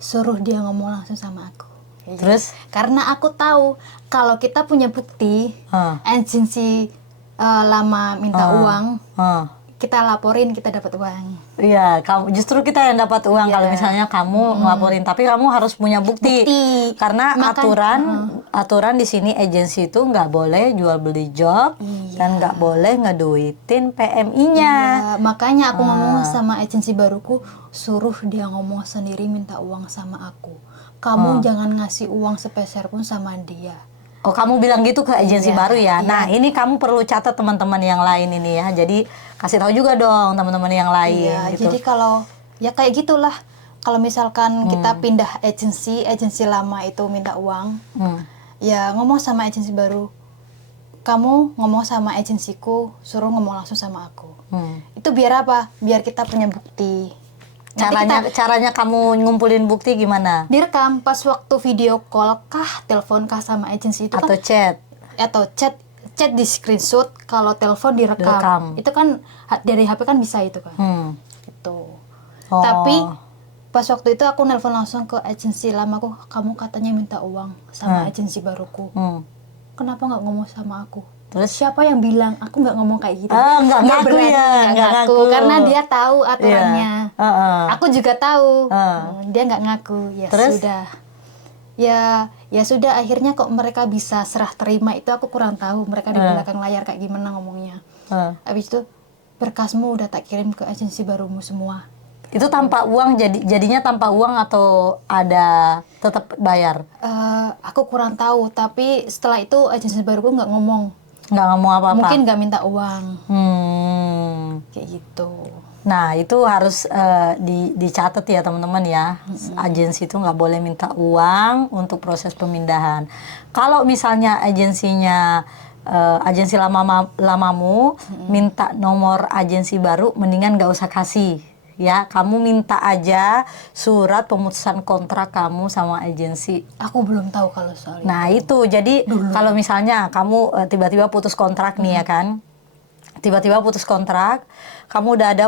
suruh dia ngomong langsung sama aku. Terus? Karena aku tahu kalau kita punya bukti, agensi lama minta uang, kita laporin, kita dapat uang. Iya, justru kita yang dapat uang kalau misalnya kamu ngelaporin, tapi kamu harus punya bukti. Karena aturan di sini agensi itu nggak boleh jual beli job kan nggak boleh ngeduitin PMI-nya. Iya, makanya aku ngomong sama agensi baruku, suruh dia ngomong sendiri minta uang sama aku. Kamu jangan ngasih uang sepeser pun sama dia. Oh, kamu bilang gitu ke agensi Iya, baru ya? iya. Nah, ini kamu perlu catat teman-teman yang lain ini ya. Jadi kasih tahu juga dong teman-teman yang lain Iya, gitu. jadi kalau ya kayak gitulah. Kalau misalkan kita pindah agensi lama itu minta uang, ya ngomong sama agensi baru. Kamu ngomong sama agensiku, suruh ngomong langsung sama aku. Itu biar apa? Biar kita punya bukti. Caranya kamu ngumpulin bukti gimana? Direkam pas waktu video call kah, telepon kah sama agensi itu Atau kan, chat? atau chat di screenshot, kalau telepon direkam. Direkam. Itu kan dari HP kan bisa itu kan. Gitu. Oh. Tapi pas waktu itu aku nelpon langsung ke agensi lamaku, kamu katanya minta uang sama agensi baruku. Kenapa nggak ngomong sama aku? Terus? Siapa yang bilang? Aku nggak ngomong kayak gitu. Nggak ngaku berani, ya? nggak ngaku. Karena dia tahu aturannya. Iya. Aku juga tahu. Dia nggak ngaku. Ya Terus? sudah. Ya sudah, akhirnya kok mereka bisa serah terima, itu aku kurang tahu. Mereka di belakang layar kayak gimana ngomongnya. Habis itu berkasmu udah tak kirim ke agensi barumu semua. Itu tanpa uang, jadinya tanpa uang atau ada tetap bayar? Aku kurang tahu, tapi setelah itu agensi baruku nggak ngomong. Nggak ngomong apa-apa? Mungkin nggak minta uang. Kayak gitu. Nah, itu harus dicatat ya teman-teman ya. Agensi itu nggak boleh minta uang untuk proses pemindahan. Kalau misalnya agensinya agensi lamamu minta nomor agensi baru, mendingan nggak usah kasih. Ya, kamu minta aja surat pemutusan kontrak kamu sama agensi. Aku belum tahu kalau soal Nah, itu. Jadi kalau misalnya kamu tiba-tiba putus kontrak nih ya kan. Tiba-tiba putus kontrak, kamu udah ada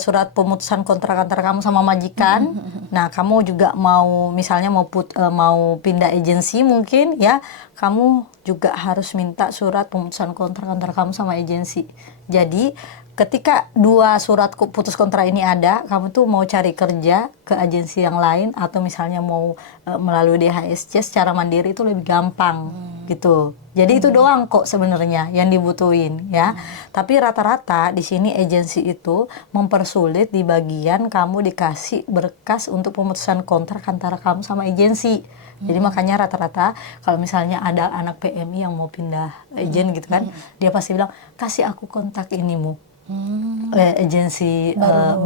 surat pemutusan kontrak antara kamu sama majikan. Nah, kamu juga mau misalnya mau pindah agensi mungkin ya, kamu juga harus minta surat pemutusan kontrak antara kamu sama agensi. Jadi ketika dua surat putus kontrak ini ada, kamu tuh mau cari kerja ke agensi yang lain atau misalnya mau melalui DHSC secara mandiri itu lebih gampang gitu. Jadi itu doang kok sebenarnya yang dibutuhin ya. Tapi rata-rata di sini agensi itu mempersulit di bagian kamu dikasih berkas untuk pemutusan kontrak antara kamu sama agensi. Jadi makanya rata-rata kalau misalnya ada anak PMI yang mau pindah agen gitu kan, dia pasti bilang kasih aku kontak inimu. Agensi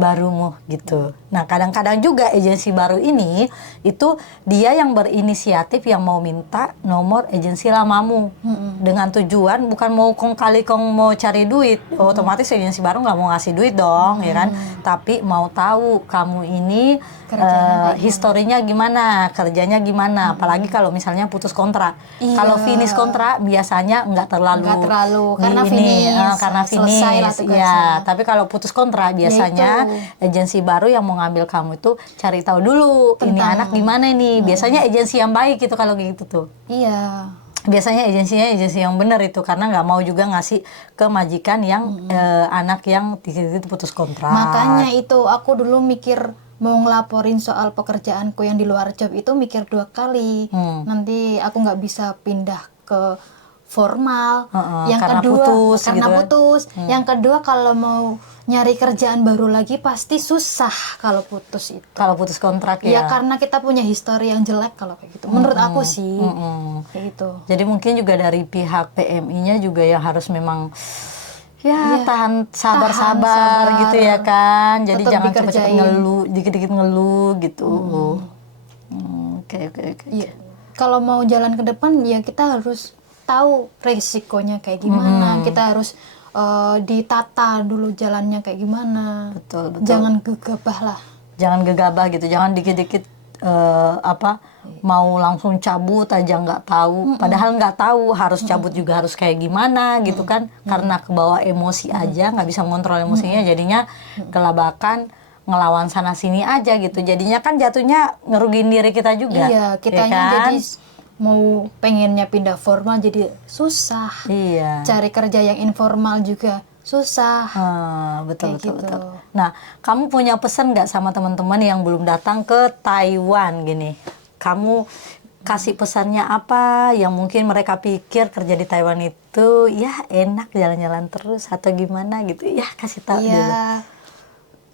barumu gitu. Nah, kadang-kadang juga agensi baru ini itu dia yang berinisiatif yang mau minta nomor agensi lamamu dengan tujuan bukan mau kong kali kong mau cari duit. Otomatis agensi baru nggak mau ngasih duit dong, ya kan? Tapi mau tahu kamu ini historinya gimana, kerjanya gimana. Apalagi kalau misalnya putus kontrak. Iya. Kalau finish kontrak biasanya nggak terlalu karena karena selesai lah finish. tugasnya. Ya, tapi kalau putus kontrak biasanya agensi baru yang mau ngambil kamu itu cari tahu dulu ini anak gimana nih. Biasanya agensi yang baik gitu kalau gitu tuh. Iya. Biasanya agensinya agensi yang benar itu karena nggak mau juga ngasih ke majikan yang anak yang itu putus kontrak. Makanya itu aku dulu mikir mau ngelaporin soal pekerjaanku yang di luar job itu mikir 2 kali. Nanti aku nggak bisa pindah ke formal. Yang karena kedua putus, karena gitu kan. putus. Yang kedua kalau mau nyari kerjaan baru lagi pasti susah kalau putus itu. Kalau putus kontrak Ya ya. karena kita punya histori yang jelek kalau kayak gitu. Menurut aku sih kayak gitu. Jadi mungkin juga dari pihak PMI-nya juga ya harus memang tahan sabar gitu ya kan. Jadi Tetap jangan cepet-cepet dikerjain. ngeluh, dikit-dikit ngeluh gitu. Oke. Iya. Kalau mau jalan ke depan ya kita harus tahu resikonya kayak gimana. Kita harus ditata dulu jalannya kayak gimana. Betul. Jangan gegabah lah. Jangan gegabah gitu, jangan dikit-dikit mau langsung cabut aja nggak tahu. Padahal nggak tahu harus cabut juga harus kayak gimana gitu kan. Karena kebawa emosi aja, nggak bisa mengontrol emosinya, jadinya kelabakan ngelawan sana sini aja gitu. Jadinya kan jatuhnya ngerugiin diri kita juga. Iya, kitanya ya kan? jadi mau pengennya pindah formal jadi susah. Iya. Cari kerja yang informal juga susah. Betul. Kayak gitu. Nah, kamu punya pesan nggak sama teman-teman yang belum datang ke Taiwan gini? Kamu kasih pesannya apa yang mungkin mereka pikir kerja di Taiwan itu ya enak jalan-jalan terus atau gimana gitu ya, kasih tahu dulu. Iya,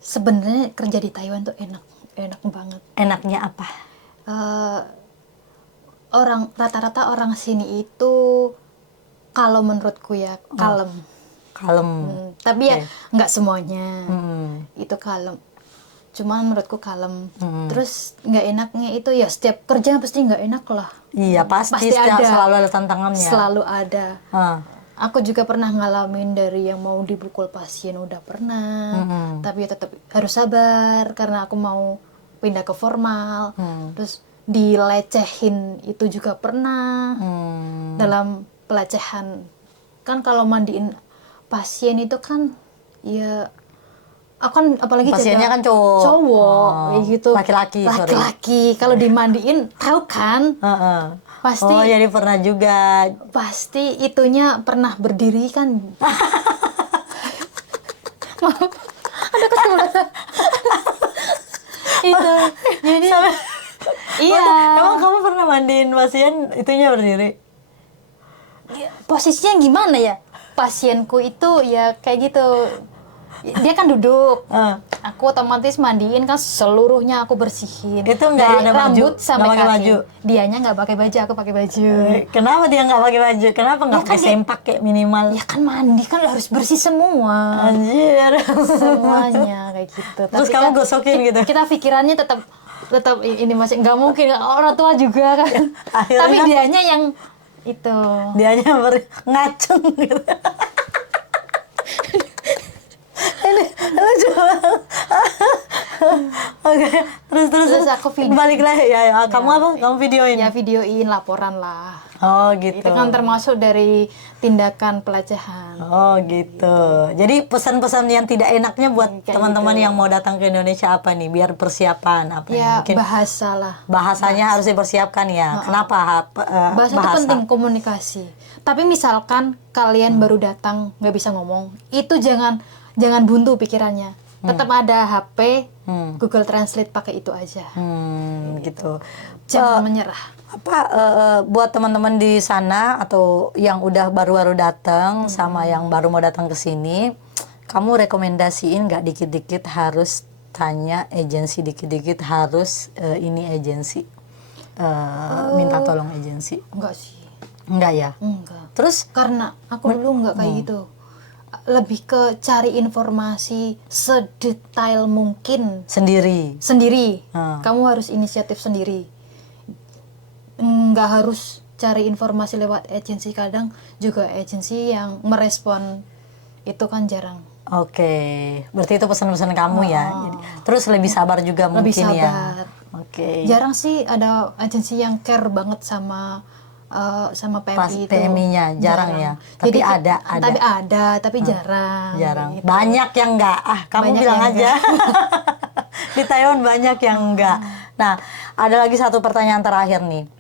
sebenarnya kerja di Taiwan tuh enak banget. Enaknya apa? Eh, rata-rata orang sini itu kalau menurutku ya kalem. Kalem. Tapi ya nggak semuanya itu kalem. Cuman menurutku kalem. Terus nggak enaknya itu ya setiap kerja pasti nggak enak lah. Iya pasti ada. selalu ada tantangannya. Selalu ada. Aku juga pernah ngalamin dari yang mau dipukul pasien udah pernah. Tapi ya tetap harus sabar karena aku mau pindah ke formal. Terus dilecehin itu juga pernah. Dalam pelecehan kan kalau mandiin pasien itu kan ya akan apalagi pasiennya kan cowok gitu, laki-laki kalau dimandiin tahu kan pasti jadi pernah juga pasti itunya pernah berdiri kan. Ada kesalahan itu jadi iya. Emang kamu pernah mandiin pasien itunya berdiri? Posisinya gimana ya, pasienku itu ya kayak gitu, dia kan duduk, aku otomatis mandiin kan seluruhnya aku bersihin. Itu nggak ada rambut baju, sampai pakai kaki. Baju. Dianya nggak pakai baju, aku pakai baju. Kenapa dia nggak pakai baju? Kenapa nggak Ya pakai kan sempak kayak minimal? Ya kan mandi kan harus bersih semua. Anjir. Semuanya kayak gitu. Terus tapi kamu kan gosokin gitu? Kita pikirannya tetap ini masih nggak mungkin, orang tua juga kan. Akhirnya, tapi dianya yang itu. Dianya ngaceng gitu. Oke, terus aku balik lagi ya. Kamu apa? Kamu videoin? Ya videoin, laporan lah. Oh gitu. Itu kan termasuk dari tindakan pelecehan. Oh gitu. Jadi pesan-pesan yang tidak enaknya buat teman-teman yang mau datang ke Indonesia apa nih? Biar persiapan apa ya? Mungkin Bahasa lah. Bahasanya harus dipersiapkan ya. Kenapa? Bahasa itu penting, komunikasi. Tapi misalkan kalian baru datang nggak bisa ngomong, itu jangan buntu pikirannya. Tetap ada HP, Google Translate, pakai itu aja. Gitu. Jangan menyerah. Buat teman-teman di sana atau yang udah baru-baru datang sama yang baru mau datang ke sini, kamu rekomendasiin nggak dikit-dikit harus tanya agensi, dikit-dikit harus ini agensi, minta tolong agensi? Enggak sih. Enggak ya? Enggak. Terus? Karena aku dulu enggak kayak gitu. Lebih ke cari informasi sedetail mungkin Sendiri. Kamu harus inisiatif sendiri. Nggak harus cari informasi lewat agensi. Kadang juga agensi yang merespon itu kan jarang. Oke, berarti itu pesan-pesan kamu ya. Jadi, terus lebih sabar juga lebih mungkin ya. sabar. Oke. Jarang sih ada agensi yang care banget sama PMI Pas itu. PMI-nya jarang ya. Tapi Jadi, ada. tapi jarang. Jarang. Gitu. Banyak yang enggak. Kamu Banyak bilang yang aja. Di Taiwan banyak yang enggak. Nah, ada lagi satu pertanyaan terakhir nih.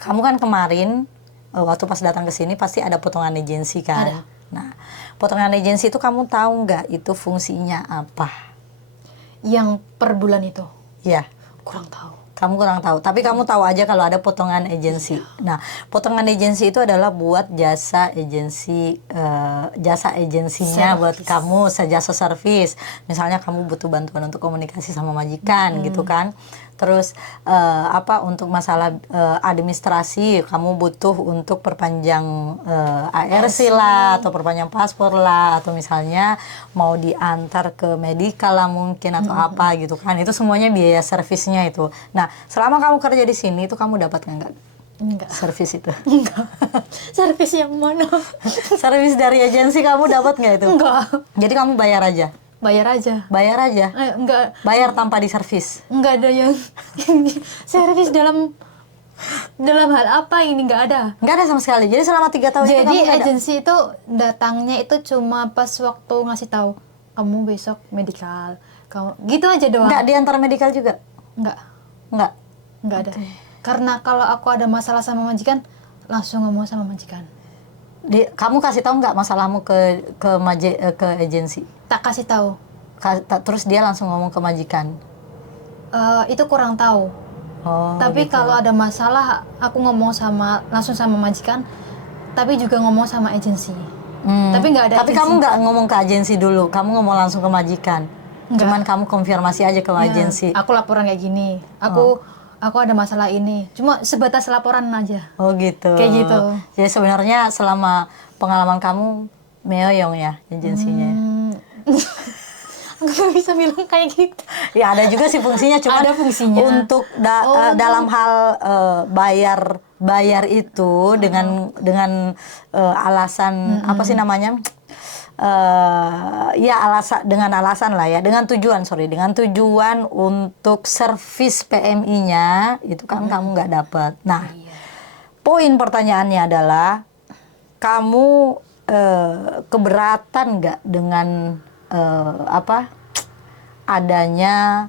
Kamu kan kemarin waktu pas datang ke sini pasti ada potongan agensi kan? Ada. Nah, potongan agensi itu kamu tahu nggak itu fungsinya apa? Yang per bulan itu? Ya. Kurang tahu. Kamu kurang tahu, tapi kamu tahu aja kalau ada potongan agensi. Nah, potongan agensi itu adalah buat jasa agensinya buat kamu, jasa servis. Misalnya kamu butuh bantuan untuk komunikasi sama majikan gitu kan. Terus untuk masalah administrasi, kamu butuh untuk perpanjang ARC lah, atau perpanjang paspor lah, atau misalnya mau diantar ke medikal lah mungkin atau apa gitu kan. Itu semuanya biaya servisnya itu. Nah, selama kamu kerja di sini itu kamu dapat nggak? Enggak. Servis itu? Enggak. Servis yang mana? Servis dari agensi kamu dapat nggak itu? Enggak. Jadi kamu bayar aja? Bayar aja. Bayar aja? Enggak. Bayar tanpa diservis? Enggak ada yang servis dalam hal apa ini, enggak ada. Enggak ada sama sekali. Jadi selama 3 tahun Jadi itu kamu agensi itu datangnya itu cuma pas waktu ngasih tahu kamu besok medikal. Kamu gitu aja doang. Enggak diantar medikal juga? Enggak. Enggak ada. Karena kalau aku ada masalah sama majikan, langsung ngomong sama majikan. Kamu kasih tahu nggak masalahmu ke agensi? Tak kasih tahu. Terus dia langsung ngomong ke majikan? Itu kurang tahu. Tapi gitu. kalau ada masalah aku ngomong langsung sama majikan, tapi juga ngomong sama agensi. Tapi nggak ada Tapi agensi. kamu nggak ngomong ke agensi dulu, kamu ngomong langsung ke majikan. Nggak. Cuman kamu konfirmasi aja ke Ya, agensi. aku laporan kayak gini. Aku ada masalah ini. Cuma sebatas laporan aja. Oh gitu. Kayak gitu. Jadi sebenarnya selama pengalaman kamu meoyong ya agensinya. Nggak bisa bilang kayak gitu. Ya ada juga sih fungsinya, cuma Ada fungsinya. untuk dalam hal bayar itu dengan alasan apa sih namanya? Ya dengan alasan lah ya, dengan tujuan untuk servis PMI-nya itu kan kamu nggak dapat. Nah, poin pertanyaannya adalah kamu keberatan nggak dengan adanya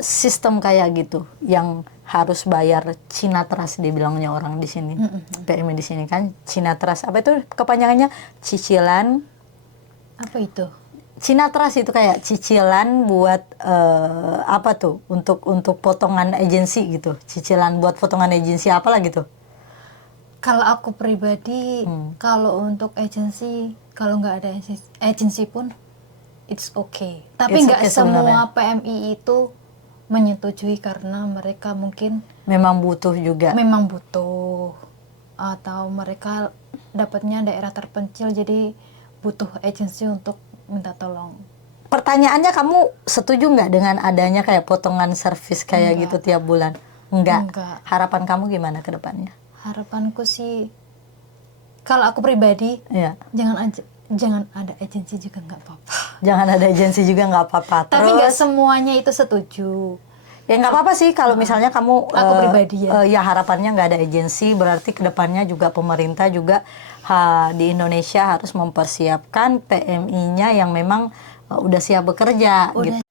sistem kayak gitu yang harus bayar Cinatras dibilangnya orang di sini, PMI di sini kan Cinatras, apa itu kepanjangannya? Cicilan. Apa itu? Cinatras itu kayak cicilan buat apa tuh untuk potongan agensi gitu, cicilan buat potongan agensi apalah gitu. Kalau aku pribadi, kalau untuk agensi, kalau nggak ada agensi pun it's okay. Tapi It's nggak okay semua PMI itu menyetujui karena mereka mungkin Memang butuh juga. memang butuh, atau mereka dapatnya daerah terpencil jadi butuh agensi untuk minta tolong. Pertanyaannya, kamu setuju nggak dengan adanya kayak potongan servis kayak gitu tiap bulan? Enggak. Harapan kamu gimana ke depannya? Harapanku sih, kalau aku pribadi, Iya. jangan ada agensi juga nggak apa-apa. Jangan ada agensi juga nggak apa-apa. Tapi nggak Terus semuanya itu setuju. ya nggak apa-apa sih kalau misalnya kamu Aku pribadi ya. Ya harapannya nggak ada agensi, berarti kedepannya juga pemerintah juga di Indonesia harus mempersiapkan PMI-nya yang memang udah siap bekerja. Udah